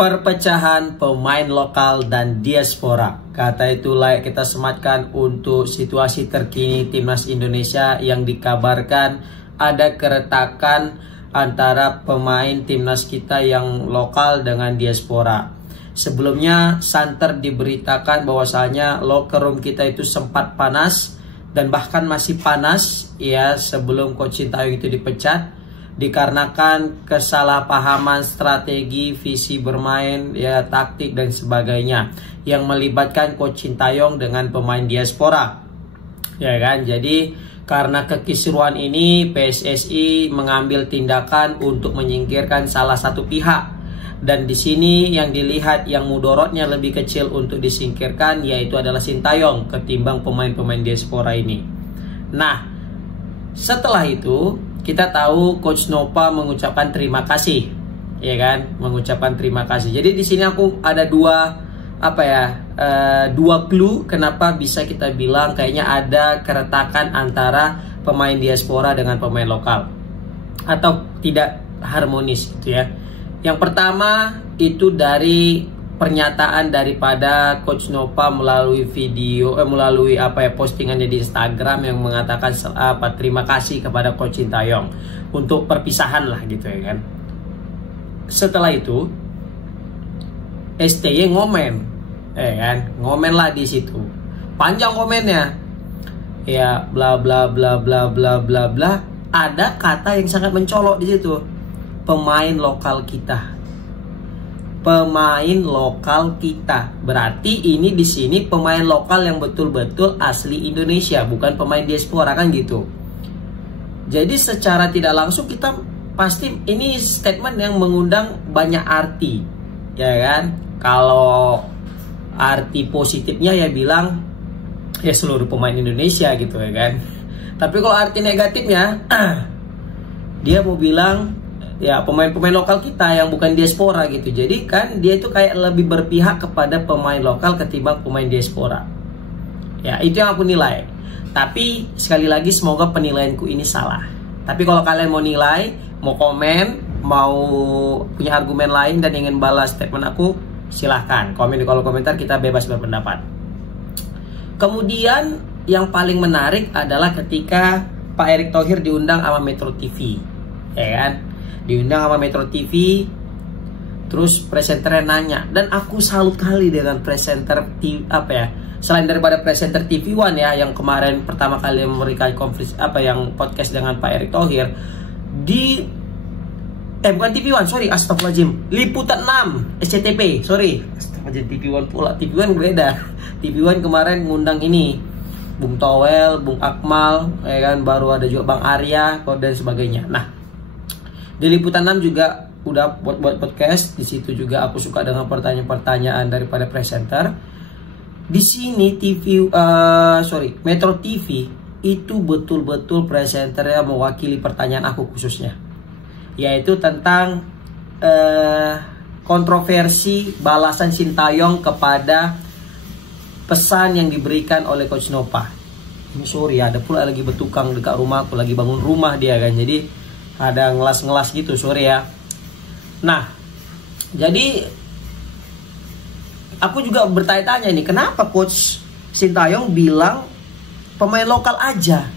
Perpecahan pemain lokal dan diaspora. Kata itu layak kita sematkan untuk situasi terkini timnas Indonesia yang dikabarkan ada keretakan antara pemain timnas kita yang lokal dengan diaspora. Sebelumnya santer diberitakan bahwasanya locker room kita itu sempat panas dan bahkan masih panas ya sebelum Coach Sintayong itu dipecat, dikarenakan kesalahpahaman strategi, visi bermain, ya taktik dan sebagainya yang melibatkan Coach Sintayong dengan pemain diaspora. Ya kan? Jadi karena kekisruan ini PSSI mengambil tindakan untuk menyingkirkan salah satu pihak. Dan di sini yang dilihat yang mudorotnya lebih kecil untuk disingkirkan yaitu adalah Sintayong ketimbang pemain-pemain diaspora ini. Nah, setelah itu kita tahu Coach Noppa mengucapkan terima kasih, ya kan? Mengucapkan terima kasih. Jadi di sini aku ada dua clue kenapa bisa kita bilang kayaknya ada keretakan antara pemain diaspora dengan pemain lokal atau tidak harmonis gitu ya. Yang pertama itu dari pernyataan daripada Coach Noppa melalui postingannya di Instagram yang mengatakan terima kasih kepada Coach Sintayong untuk perpisahan lah gitu ya kan. Setelah itu STY ngomen, ngomen lah di situ. Panjang komennya. Ya bla bla bla bla bla bla bla. Ada kata yang sangat mencolok di situ. Pemain lokal kita. Pemain lokal kita. Berarti ini di sini pemain lokal yang betul-betul asli Indonesia, bukan pemain diaspora kan gitu. Jadi secara tidak langsung kita pasti ini statement yang mengundang banyak arti. Ya kan? Kalau arti positifnya ya bilang ya seluruh pemain Indonesia gitu ya kan. Tapi kalau arti negatifnya dia mau bilang ya pemain-pemain lokal kita yang bukan diaspora gitu. Jadi kan dia itu kayak lebih berpihak kepada pemain lokal ketimbang pemain diaspora. Ya itu yang aku nilai. Tapi sekali lagi semoga penilaianku ini salah. Tapi kalau kalian mau nilai, mau komen, mau punya argumen lain dan ingin balas statement aku, silahkan komen di kolom komentar, kita bebas berpendapat. Kemudian yang paling menarik adalah ketika Pak Erick Thohir diundang sama Metro TV, ya kan? Diundang sama Metro TV, terus presenternya nanya, dan aku salut kali dengan presenter TV, selain daripada presenter TV One ya yang kemarin pertama kali memberikan yang podcast dengan Pak Erick Thohir di bukan TV One, sorry, astagfirullahaladzim, Liputan 6 SCTP, sorry, astagfirullahaladzim, TV One pula, TV One beda. TV One kemarin ngundang ini Bung Towel, Bung Akmal, ya kan, baru ada juga Bang Arya dan sebagainya. Nah, di Liputan 6 juga udah buat podcast. Di situ juga aku suka dengan pertanyaan-pertanyaan daripada presenter. Di sini Metro TV itu betul-betul presenternya mewakili pertanyaan aku khususnya, yaitu tentang kontroversi balasan Sintayong kepada pesan yang diberikan oleh Coach Noppa. Sorry, ada pula lagi bertukang dekat rumah aku, lagi bangun rumah dia kan, jadi ada ngelas-ngelas gitu, sorry ya. Nah, jadi aku juga bertanya-tanya nih, kenapa Coach Sintayong bilang pemain lokal aja?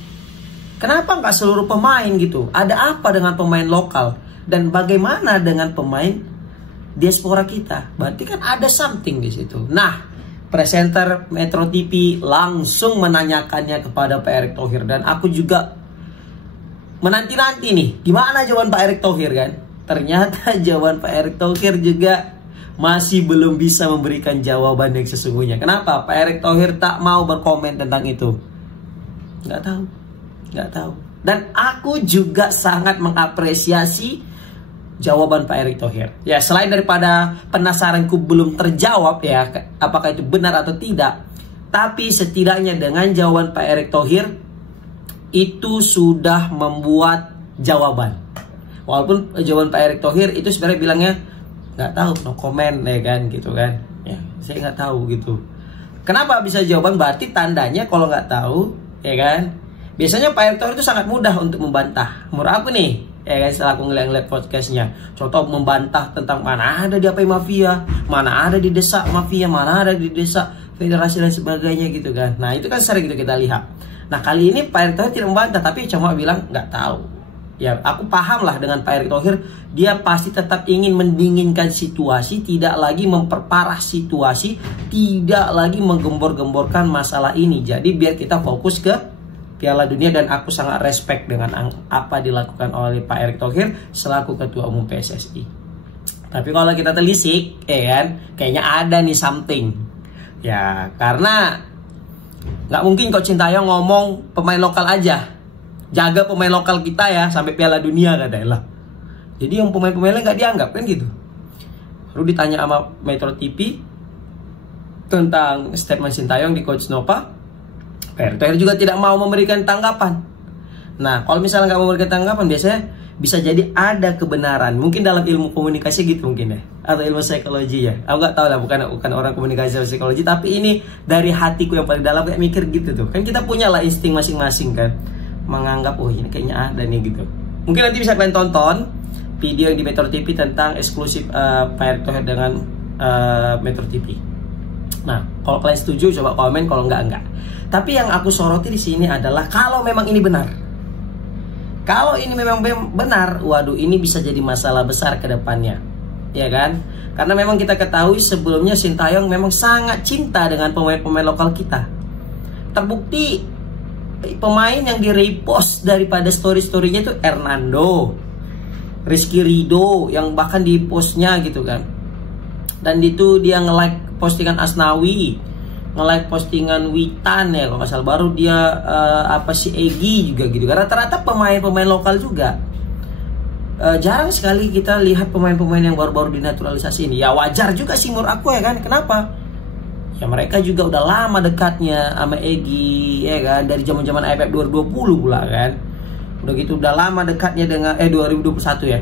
Kenapa nggak seluruh pemain gitu? Ada apa dengan pemain lokal? Dan bagaimana dengan pemain diaspora kita? Berarti kan ada something di situ. Nah, presenter Metro TV langsung menanyakannya kepada Pak Erick Thohir, dan aku juga menanti-nanti nih gimana jawaban Pak Erick Thohir kan. Ternyata jawaban Pak Erick Thohir juga masih belum bisa memberikan jawaban yang sesungguhnya. Kenapa Pak Erick Thohir tak mau berkomen tentang itu? Nggak tahu. Dan aku juga sangat mengapresiasi jawaban Pak Erick Thohir. Ya, selain daripada penasaranku belum terjawab ya, apakah itu benar atau tidak, tapi setidaknya dengan jawaban Pak Erick Thohir itu sudah membuat jawaban. Walaupun jawaban Pak Erick Thohir itu sebenarnya bilangnya nggak tahu, no comment ya kan gitu kan. Ya, saya nggak tahu gitu. Kenapa bisa jawaban? Berarti tandanya kalau nggak tahu ya kan. Biasanya Pak Erick Thohir itu sangat mudah untuk membantah. Menurut aku nih, ya kan, setelah aku ngeliat podcastnya. Contoh membantah tentang mana ada di apa mafia, mana ada di desa mafia, mana ada di desa federasi dan sebagainya gitu kan. Nah itu kan sering gitu kita lihat. Nah kali ini Pak Erick Thohir tidak membantah, tapi cuma bilang nggak tahu. Ya aku paham lah dengan Pak Erick Thohir, dia pasti tetap ingin mendinginkan situasi, tidak lagi memperparah situasi, tidak lagi menggembor-gemborkan masalah ini. Jadi biar kita fokus ke Piala Dunia, dan aku sangat respect dengan apa dilakukan oleh Pak Erick Thohir selaku Ketua Umum PSSI. Tapi kalau kita telisik, kan, kayaknya ada nih something. Ya, karena nggak mungkin Coach Sintayong ngomong pemain lokal aja, jaga pemain lokal kita ya sampai Piala Dunia katanya. Jadi yang pemain-pemainnya nggak dianggap kan gitu. Lalu ditanya sama Metro TV tentang statement Sintayong di Coach Nova, Pak Erick Thohir juga tidak mau memberikan tanggapan. Nah, kalau misalnya nggak mau memberikan tanggapan, biasanya bisa jadi ada kebenaran. Mungkin dalam ilmu komunikasi gitu mungkin ya, atau ilmu psikologi ya. Aku nggak tahu lah, bukan orang komunikasi atau psikologi. Tapi ini dari hatiku yang paling dalam, kayak mikir gitu tuh. Kan kita punya lah insting masing-masing kan, menganggap oh ini kayaknya ada nih gitu. Mungkin nanti bisa kalian tonton video yang di Metro TV tentang eksklusif Pak Erick Thohir dengan Metro TV. Nah, kalau kalian setuju coba komen, kalau enggak. Tapi yang aku soroti di sini adalah kalau memang ini benar. Kalau ini memang benar, waduh ini bisa jadi masalah besar ke depannya. Ya kan? Karena memang kita ketahui sebelumnya Sintayong memang sangat cinta dengan pemain-pemain lokal kita. Terbukti pemain yang di-repost daripada story-storynya itu Hernando, Rizky Ridho, yang bahkan di postnya gitu kan. Dan itu dia nge-like postingan Asnawi, nge-like postingan Witan ya kalau nggak salah, baru dia Egi juga gitu. Rata-rata pemain-pemain lokal juga. Jarang sekali kita lihat pemain-pemain yang baru-baru dinaturalisasi ini. Ya wajar juga sih menurut aku ya kan. Kenapa? Ya mereka juga udah lama dekatnya sama Egi ya kan, dari zaman-zaman AFF 2020 pula kan. Udah gitu udah lama dekatnya dengan 2021 ya.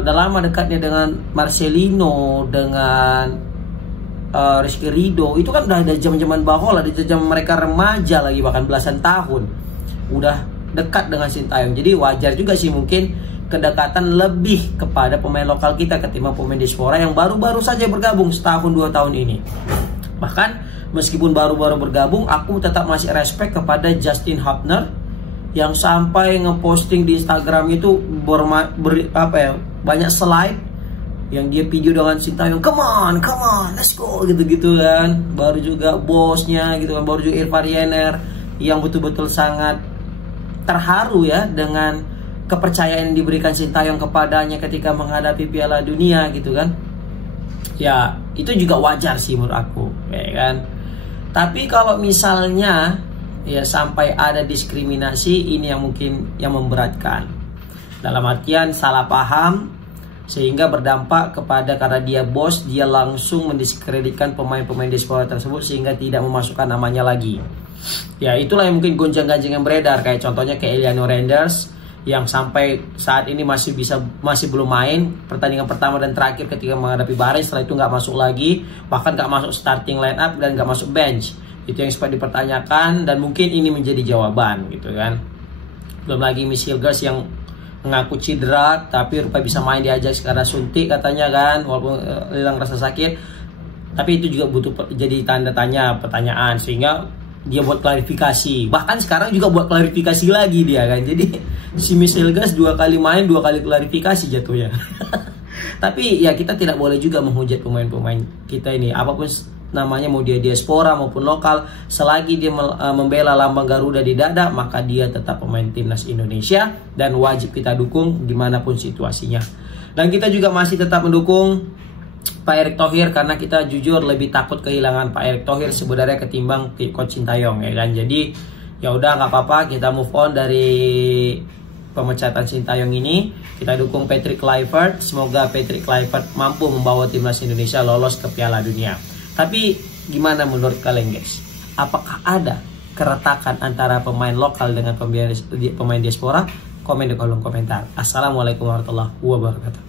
Udah lama dekatnya dengan Marcelino, dengan Rizky Ridho. Itu kan udah dari zaman-zaman Bahola, dari zaman mereka remaja lagi, bahkan belasan tahun udah dekat dengan Sintayong. Jadi wajar juga sih mungkin kedekatan lebih kepada pemain lokal kita ketimbang pemain diaspora yang baru-baru saja bergabung setahun 2 tahun ini. Bahkan meskipun baru-baru bergabung, aku tetap masih respect kepada Justin Hubner yang sampai ngeposting di Instagram itu banyak slide yang dia video dengan Sintayong, come on, let's go, gitu-gitu kan. Baru juga bosnya gitu kan, baru juga Irfan Yener yang betul-betul sangat terharu ya dengan kepercayaan yang diberikan Sintayong kepadanya ketika menghadapi Piala Dunia gitu kan. Ya itu juga wajar sih menurut aku ya kan. Tapi kalau misalnya ya sampai ada diskriminasi, ini yang mungkin yang memberatkan. Dalam artian salah paham sehingga berdampak kepada, karena dia bos, dia langsung mendiskreditkan pemain-pemain diaspora tersebut sehingga tidak memasukkan namanya lagi. Ya itulah yang mungkin gonjang-ganjing yang beredar, kayak contohnya kayak Eliano Renders yang sampai saat ini masih belum main pertandingan pertama dan terakhir ketika menghadapi Bahrain. Setelah itu nggak masuk lagi, bahkan nggak masuk starting line up dan nggak masuk bench. Itu yang sempat dipertanyakan dan mungkin ini menjadi jawaban gitu kan. Belum lagi Miss Hilgers yang mengaku cedera tapi rupanya bisa main di Ajax karena suntik katanya kan, walaupun hilang rasa sakit. Tapi itu juga butuh jadi tanda tanya, pertanyaan, sehingga dia buat klarifikasi. Bahkan sekarang juga buat klarifikasi lagi dia kan. Jadi si Miss Hilgers 2 kali main 2 kali klarifikasi jatuhnya. Tapi ya kita tidak boleh juga menghujat pemain-pemain kita ini, apapun namanya, mau dia diaspora maupun lokal, selagi dia membela lambang Garuda di dada, maka dia tetap pemain timnas Indonesia dan wajib kita dukung dimanapun situasinya. Dan kita juga masih tetap mendukung Pak Erick Thohir karena kita jujur lebih takut kehilangan Pak Erick Thohir sebenarnya ketimbang Coach Sintayong ya kan. Jadi ya udah nggak apa-apa, kita move on dari pemecatan Sintayong ini. Kita dukung Patrick Kluivert, semoga Patrick Kluivert mampu membawa timnas Indonesia lolos ke Piala Dunia. Tapi gimana menurut kalian guys? Apakah ada keretakan antara pemain lokal dengan pemain diaspora? Komen di kolom komentar. Assalamualaikum warahmatullahi wabarakatuh.